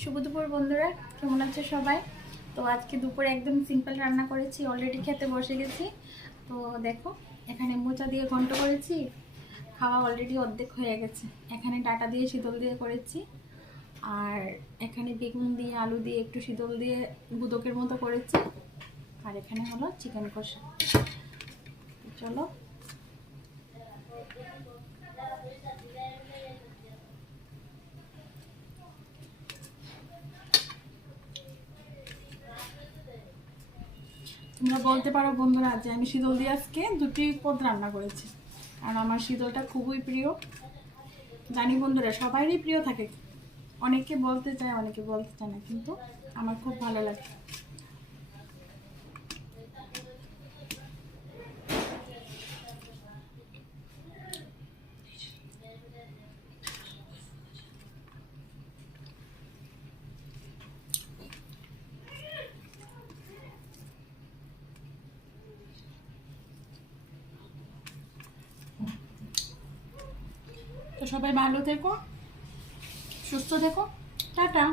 শুভ দুপুর বন্ধুরা, কেমন আছে সবাই? তো আজকে দুপুরে একদম সিম্পল রান্না করেছি, অলরেডি খেতে বসে গেছি। তো দেখো, এখানে মোচা দিয়ে ঘন্ট করেছি, খাওয়া অলরেডি অর্ধেক হয়ে গেছে। এখানে ডাটা দিয়ে শীতল দিয়ে করেছি, আর এখানে বেগুন দিয়ে আলু দিয়ে একটু শীতল দিয়ে গুদকের মতো করেছি, আর এখানে হলো চিকেন কষা। চলো, তোমরা বলতে পারো বন্ধুরা যে আমি শীতল দিয়ে আজকে দুটি পদ রান্না করেছি, আর আমার শীতলটা খুবই প্রিয়। জানি বন্ধুরা সবারই প্রিয় থাকে, অনেকে বলতে চায় অনেকে বলতে চায় না, কিন্তু আমার খুব ভালো লাগে। তো সবাই ভালো থেকো, সুস্থ থেকো, টাটা।